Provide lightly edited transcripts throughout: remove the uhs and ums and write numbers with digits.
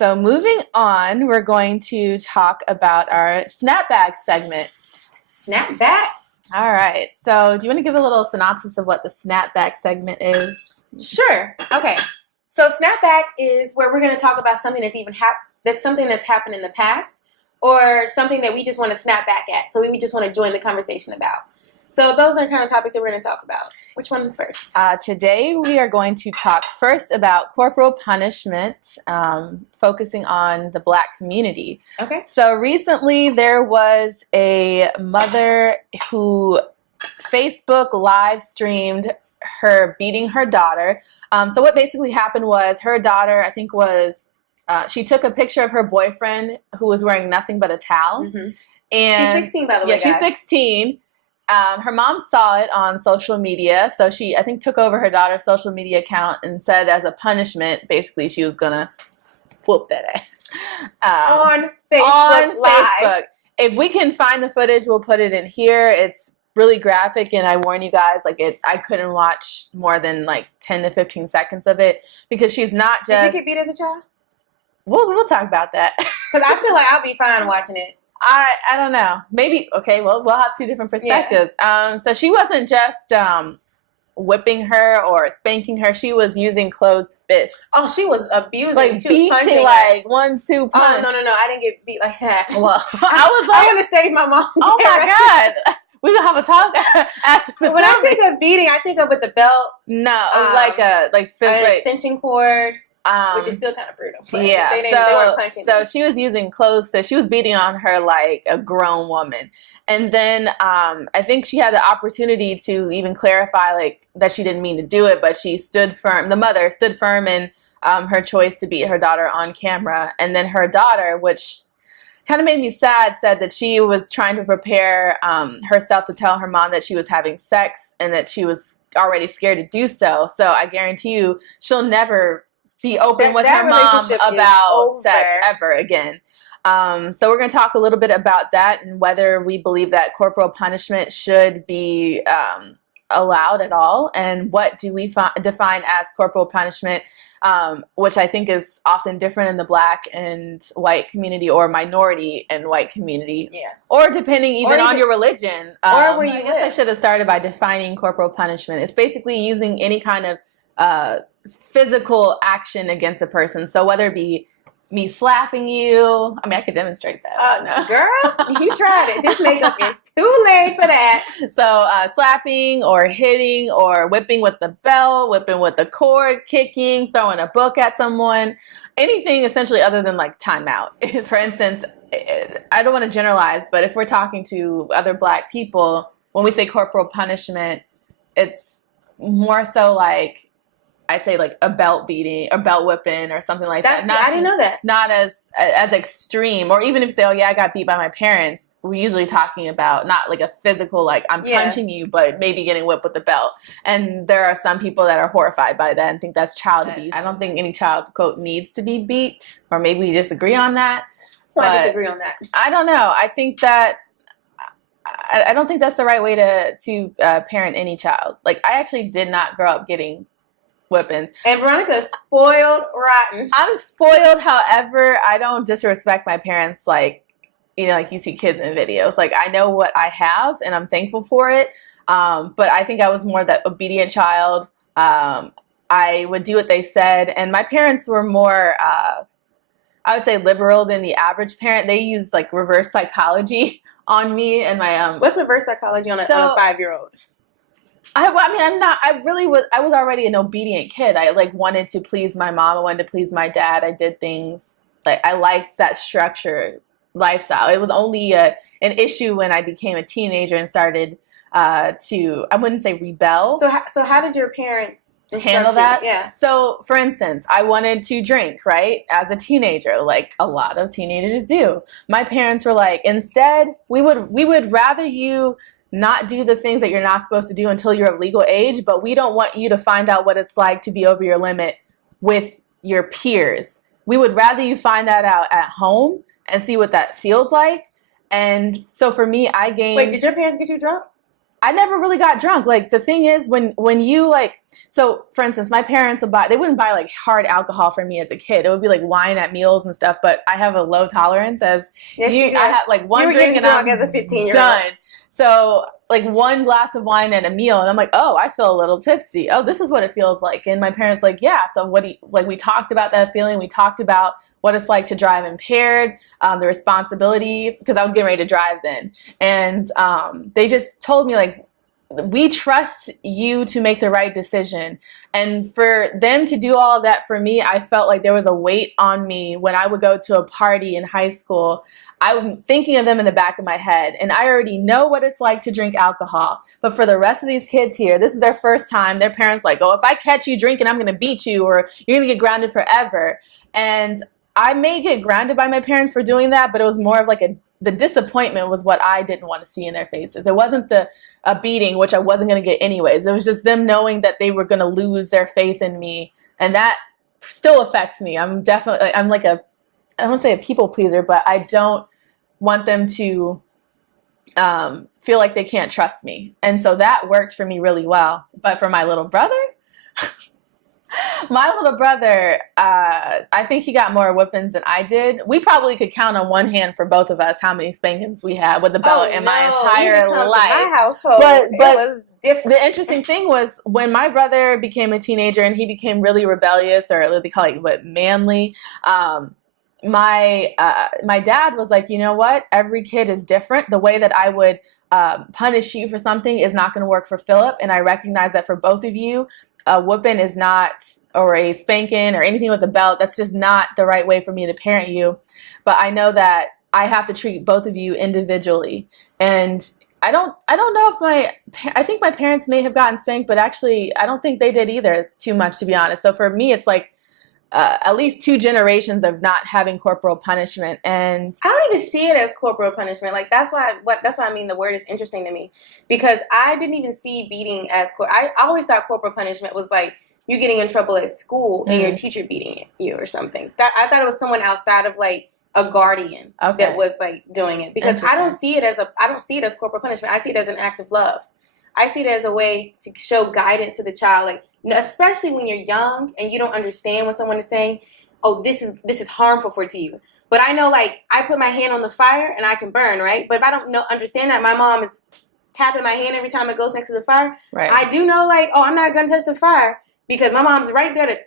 So moving on, we're going to talk about our snapback segment. Snapback? All right. So do you want to give a little synopsis of what the snapback segment is? Sure. Okay. So snapback is where we're going to talk about something that's something that's happened in the past, or something that we just want to snap back at. So we just want to join the conversation about. So those are kind of topics that we're going to talk about. Which one is first? Today we are going to talk first about corporal punishment, focusing on the Black community. Okay. So recently there was a mother who Facebook live streamed her beating her daughter. So what basically happened was her daughter, I think she took a picture of her boyfriend who was wearing nothing but a towel. Mm-hmm. And she's 16, by the way, Yeah, she's guys. 16. Her mom saw it on social media, so she, I think, took over her daughter's social media account and said as a punishment, basically, she was going to whoop that ass. On Facebook. If we can find the footage, we'll put it in here. It's really graphic, and I warn you guys, I couldn't watch more than 10 to 15 seconds of it, because she's not just... Did you get beat as a child? We'll talk about that. Because I feel like I'll be fine watching it. I don't know. Maybe, okay, well, we'll have two different perspectives. Yeah. So she wasn't just whipping her or spanking her. She was using closed fists. Oh, she was abusing. Like she beating, was punching like 1-2 punch. Oh, no. I didn't get beat like that. Well, I was like... I'm going to save my mom. Oh, my God. We're going to have a talk after the When I think of beating, I think of with the belt. No, like an extension cord. Which is still kind of brutal. Yeah, they weren't punching so she was using closed fists. She was beating on her like a grown woman. And then I think she had the opportunity to even clarify that she didn't mean to do it, but she stood firm. The mother stood firm in her choice to beat her daughter on camera. And then her daughter, which kind of made me sad, said that she was trying to prepare herself to tell her mom that she was having sex and that she was already scared to do so. So I guarantee you she'll never be open with her mom about sex ever again. So we're going to talk a little bit about that and whether we believe that corporal punishment should be allowed at all, and what do we define as corporal punishment, which I think is often different in the Black and white community, or minority and white community, or depending even on your religion. Or where you live. I guess I should have started by defining corporal punishment. It's basically using any kind of physical action against a person. So whether it be me slapping you, I mean, I could demonstrate that. Girl, you tried it. This makeup is too late for that. So slapping or hitting or whipping with the belt, whipping with the cord, kicking, throwing a book at someone, anything essentially other than timeout. For instance, I don't want to generalize, but if we're talking to other Black people, when we say corporal punishment, it's more so I'd say a belt beating or belt whipping or something like that. I didn't know that. Not as extreme. Or even if you say, oh yeah, I got beat by my parents, we're usually talking about not a physical, I'm punching you, but maybe getting whipped with the belt. And there are some people that are horrified by that and think that's child abuse. I don't think any child, quote, needs to be beat, or maybe we disagree on that. Well, I disagree on that. I don't know. I think that I don't think that's the right way to parent any child. I actually did not grow up getting whippings. And Veronica's spoiled rotten. I'm spoiled, however, I don't disrespect my parents you see kids in videos. I know what I have and I'm thankful for it. But I think I was more that obedient child. I would do what they said. And my parents were more, I would say, liberal than the average parent. They used reverse psychology on me and my... What's reverse psychology on a 5-year-old? I was already an obedient kid. I wanted to please my mom. I wanted to please my dad. I did things I liked that structure lifestyle. It was only an issue when I became a teenager and started to, I wouldn't say rebel. So how did your parents handle that? Yeah. So for instance, I wanted to drink, right? As a teenager, like a lot of teenagers do. My parents were like, instead, we would rather you not do the things that you're not supposed to do until you're of legal age, but we don't want you to find out what it's like to be over your limit with your peers. We would rather you find that out at home and see what that feels like. And so for me, I gained... Wait, did your parents get you drunk? I never really got drunk. Like, the thing is, when you, like, so for instance, my parents they wouldn't buy like hard alcohol for me as a kid. It would be like wine at meals and stuff, but I have a low tolerance as I have like one drink and I'm as a 15-year-old. done. So like one glass of wine at a meal and I'm like, oh, I feel a little tipsy. Oh, this is what it feels like. And my parents like, yeah. So we talked about that feeling. We talked about what it's like to drive impaired, the responsibility, because I was getting ready to drive then. And they just told me, like, we trust you to make the right decision. And for them to do all of that for me, I felt like there was a weight on me when I would go to a party in high school. I'm thinking of them in the back of my head, and I already know what it's like to drink alcohol. But for the rest of these kids here, this is their first time. Their parents like, oh, if I catch you drinking, I'm going to beat you, or you're going to get grounded forever. And I may get grounded by my parents for doing that, but it was more of like the disappointment was what I didn't want to see in their faces. It wasn't a beating, which I wasn't going to get anyways. It was just them knowing that they were going to lose their faith in me. And that still affects me. I'm like I don't want to say a people pleaser, but I don't want them to feel like they can't trust me. And so that worked for me really well. But for my little brother, I think he got more whoopings than I did. We probably could count on one hand for both of us how many spankings we had with the belt in my entire life. My household, but it was different. The interesting thing was when my brother became a teenager and he became really rebellious, or they call it manly. My dad was like, you know what? Every kid is different. The way that I would punish you for something is not going to work for Philip, and I recognize that for both of you, a whooping is not, or a spanking or anything with a belt, that's just not the right way for me to parent you. But I know that I have to treat both of you individually. And I don't know if I think my parents may have gotten spanked, but actually I don't think they did either too much, to be honest. So for me, it's like at least 2 generations of not having corporal punishment. And I don't even see it as corporal punishment. Like, that's why I mean the word is interesting to me, because I didn't even see beating as I always thought corporal punishment was like you getting in trouble at school and your teacher beating you or something. That I thought it was someone outside of like a guardian that was like doing it, because I don't see it as corporal punishment. I see it as an act of love. I see it as a way to show guidance to the child, like, especially when you're young and you don't understand when someone is saying, oh, this is harmful to you. But I know, like, I put my hand on the fire and I can burn, right? But if I don't understand that my mom is tapping my hand every time it goes next to the fire, right, I do know, like, oh, I'm not going to touch the fire because my mom's right there to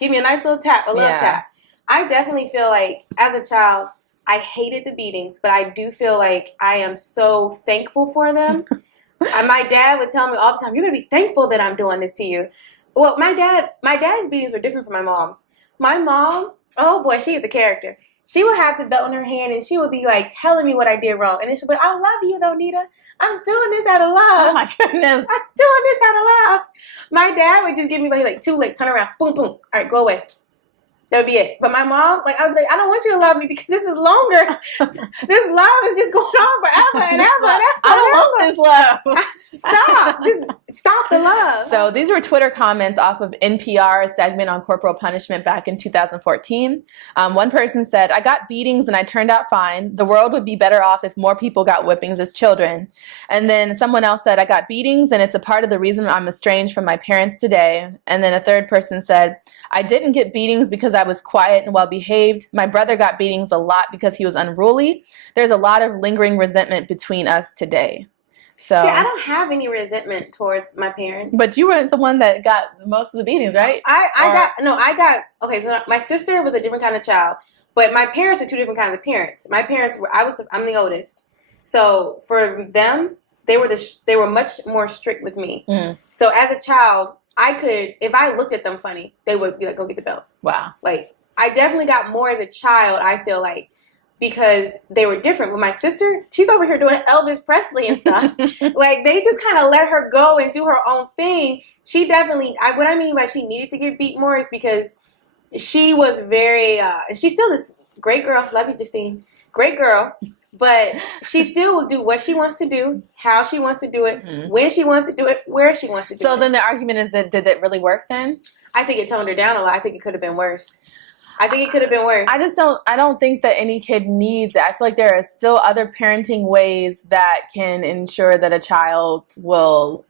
give me a nice little tap, a little tap. I definitely feel like as a child, I hated the beatings, but I do feel like I am so thankful for them. My dad would tell me all the time, you're going to be thankful that I'm doing this to you. Well, my dad's beatings were different from my mom's. My mom, oh boy, she is a character. She would have the belt in her hand and she would be like telling me what I did wrong. And then she'd be like, I love you though, Nita. I'm doing this out of love. Oh my goodness. I'm doing this out of love. My dad would just give me like 2 licks, turn around, boom, boom. All right, go away. That would be it. But my mom, like, I would be like, I don't want you to love me because this is longer. This love is just going on forever and ever and ever. I don't want this love. Stop. Just stop the love. So these were Twitter comments off of NPR's segment on corporal punishment back in 2014. One person said, I got beatings and I turned out fine. The world would be better off if more people got whippings as children. And then someone else said, I got beatings and it's a part of the reason I'm estranged from my parents today. And then a third person said, I didn't get beatings because I was quiet and well behaved. My brother got beatings a lot because he was unruly. There's a lot of lingering resentment between us today. So, see, I don't have any resentment towards my parents. But you weren't the one that got most of the beatings, right? Okay, so my sister was a different kind of child, but my parents were 2 different kinds of parents. My parents were, I'm the oldest. So for them, they were much more strict with me. So as a child, if I looked at them funny, they would be like, go get the belt. Wow. Like, I definitely got more as a child, I feel like, because they were different. With my sister, she's over here doing Elvis Presley and stuff. Like, they just kind of let her go and do her own thing. She definitely, what I mean by she needed to get beat more is because she was very, she's still this great girl. Love you, Justine. Great girl. But she still will do what she wants to do, how she wants to do it, when she wants to do it, where she wants to do it. So then the argument is that, did it really work then? I think it toned her down a lot. I think it could have been worse. I think it could have been worse. I don't think that any kid needs it. I feel like there are still other parenting ways that can ensure that a child will,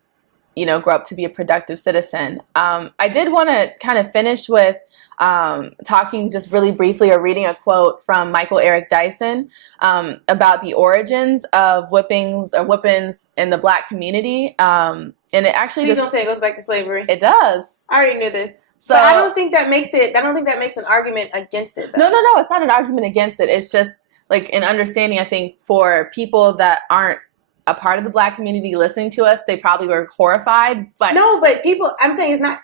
grow up to be a productive citizen. I did want to kind of finish with talking just really briefly or reading a quote from Michael Eric Dyson about the origins of whippings in the Black community. And it actually Please don't say it goes back to slavery. It does. I already knew this. So but I don't think that makes an argument against it, though. No, it's not an argument against it. It's just like an understanding, I think, for people that aren't a part of the Black community listening to us, they probably were horrified. But no, but I'm saying it's not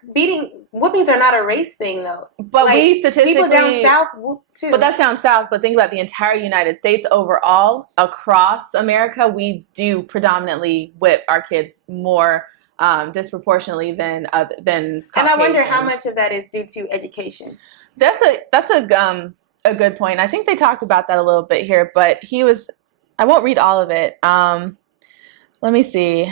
whoopings are not a race thing, though. But we statistically, people down south whoop too. But that's down south. But think about the entire United States overall, across America, we do predominantly whip our kids more disproportionately than Caucasians. And I wonder how much of that is due to education. That's a good point. I think they talked about that a little bit here, but I won't read all of it. Let me see.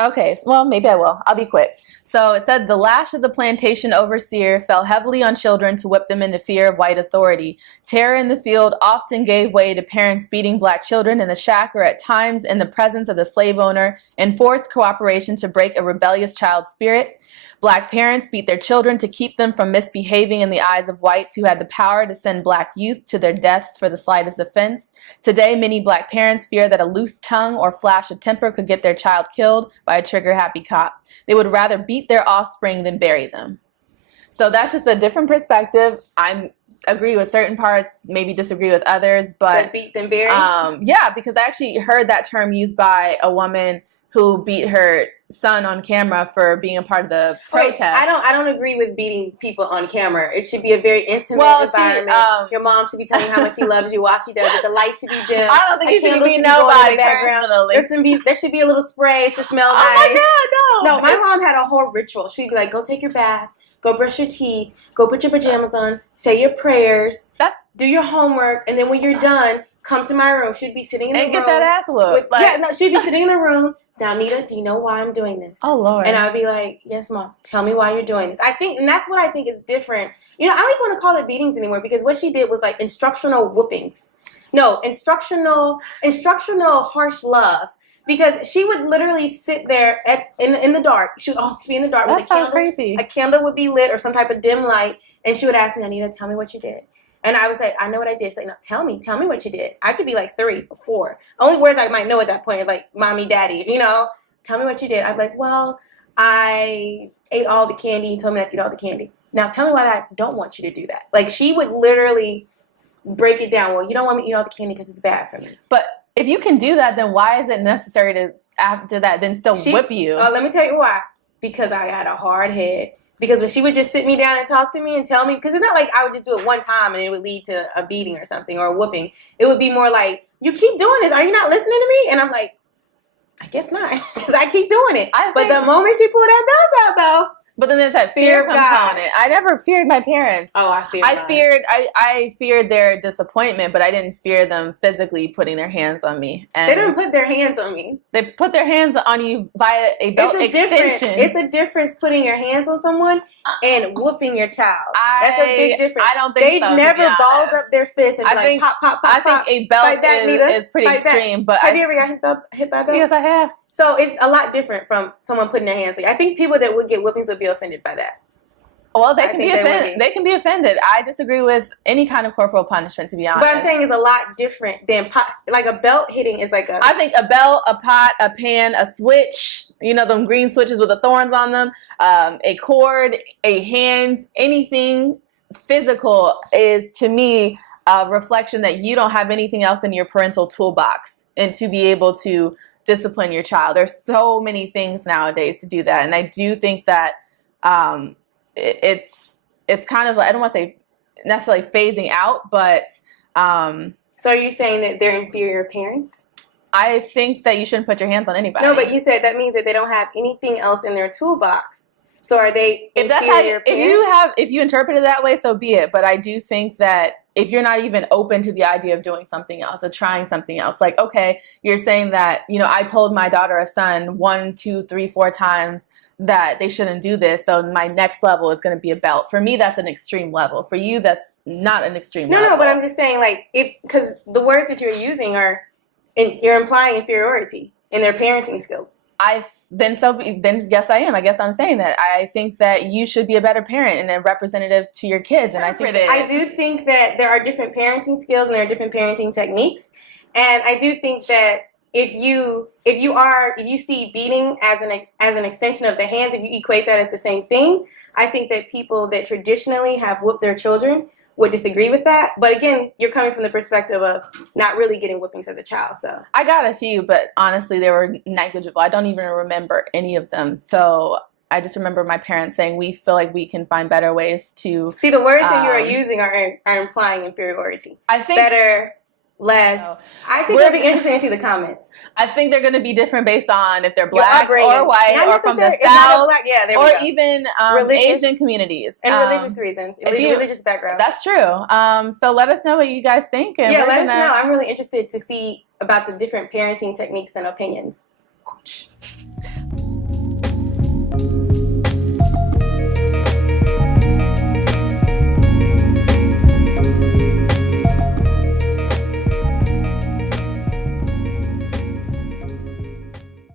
Okay, well, maybe I will. I'll be quick. So it said, the lash of the plantation overseer fell heavily on children to whip them into fear of white authority. Terror in the field often gave way to parents beating Black children in the shack or at times in the presence of the slave owner, enforced cooperation to break a rebellious child's spirit. Black parents beat their children to keep them from misbehaving in the eyes of whites who had the power to send Black youth to their deaths for the slightest offense. Today, many Black parents fear that a loose tongue or flash of temper could get their child killed by a trigger-happy cop. They would rather beat their offspring than bury them. So that's just a different perspective. I agree with certain parts, maybe disagree with others, but beat than bury? Yeah, because I actually heard that term used by a woman who beat her son on camera for being a part of the protest. I don't agree with beating people on camera. It should be a very intimate environment. Your mom should be telling you how much she loves you while she does it. The light should be dim. I don't think you should be beating nobody personally. There should be a little spray. It should smell nice. Oh my God, no. No, my mom had a whole ritual. She'd be like, go take your bath, go brush your teeth, go put your pajamas on, say your prayers, do your homework, and then when you're done, come to my room. She'd be sitting in the room. And get that ass whooped. She'd be sitting in the room. Now, Nita, do you know why I'm doing this? Oh, Lord. And I would be like, yes, Mom. Tell me why you're doing this. And that's what I think is different. I don't even want to call it beatings anymore because what she did was like instructional whoopings. No, instructional harsh love. Because she would literally sit there in the dark. She would always be in the dark with a candle. Creepy. A candle would be lit or some type of dim light. And she would ask me, Anita, tell me what you did. And I was like, I know what I did. She's like, no, tell me what you did. I could be like 3 or 4. Only words I might know at that point are like, mommy, daddy, tell me what you did. I'd be like, well, I ate all the candy. You told me not to eat all the candy. Now tell me why I don't want you to do that. Like she would literally break it down. Well, you don't want me to eat all the candy because it's bad for me. But if you can do that, then why is it necessary to, after that, then still whip you? Let me tell you why. Because I had a hard head. Because when she would just sit me down and talk to me and tell me, because it's not like I would just do it one time and it would lead to a beating or something or a whooping. It would be more like, you keep doing this. Are you not listening to me? And I'm like, I guess not. Because I keep doing it. But the moment she pulled that belt out, though. But then there's that fear component. I never feared my parents. Oh, I feared their disappointment, but I didn't fear them physically putting their hands on me. And they didn't put their hands on me. They put their hands on you via a belt extension. It's a difference putting your hands on someone and whooping your child. That's a big difference. I don't think They've never balled up their fists and be like, pop, pop, pop, pop. I think a belt is pretty extreme. But have you ever got hit by a belt? Yes, I have. So it's a lot different from someone putting their hands on you. I think people that would get whoopings would be offended by that. Well, they can be offended. They can be offended. I disagree with any kind of corporal punishment, to be honest. What I'm saying is a lot different than like a belt hitting is like a... I think a belt, a pot, a pan, a switch, them green switches with the thorns on them, a cord, a hand, anything physical is, to me, a reflection that you don't have anything else in your parental toolbox and to be able to discipline your child. There's so many things nowadays to do that. And I do think that it's kind of, I don't want to say necessarily phasing out, but... So are you saying that they're inferior parents? I think that you shouldn't put your hands on anybody. No, but you said that means that they don't have anything else in their toolbox. So are they inferior parents? If you interpret it that way, so be it. But I do think that if you're not even open to the idea of doing something else or trying something else. Like, okay, you're saying that, you know, I told my daughter or son 1, 2, 3, 4 times that they shouldn't do this. So my next level is going to be a belt. For me, that's an extreme level. For you, that's not an extreme level. No, but I'm just saying, like, because the words that you're using you're implying inferiority in their parenting skills. Then yes, I am. I guess I'm saying that. I think that you should be a better parent and a representative to your kids. And I do think that there are different parenting skills and there are different parenting techniques. And I do think that if you see beating as an extension of the hands, if you equate that as the same thing, I think that people that traditionally have whooped their children would disagree with that. But again, you're coming from the perspective of not really getting whoopings as a child. So I got a few, but honestly, they were negligible. I don't even remember any of them. So I just remember my parents saying, we feel like we can find better ways to... See, the words that you are using are implying inferiority. I think... Better, less. No. I think it'll be interesting to see the comments. I think they're going to be different based on if they're black or white or from the South, or even Asian communities. And religious reasons, religious backgrounds. That's true. So let us know what you guys think. And let us know. I'm really interested to see about the different parenting techniques and opinions.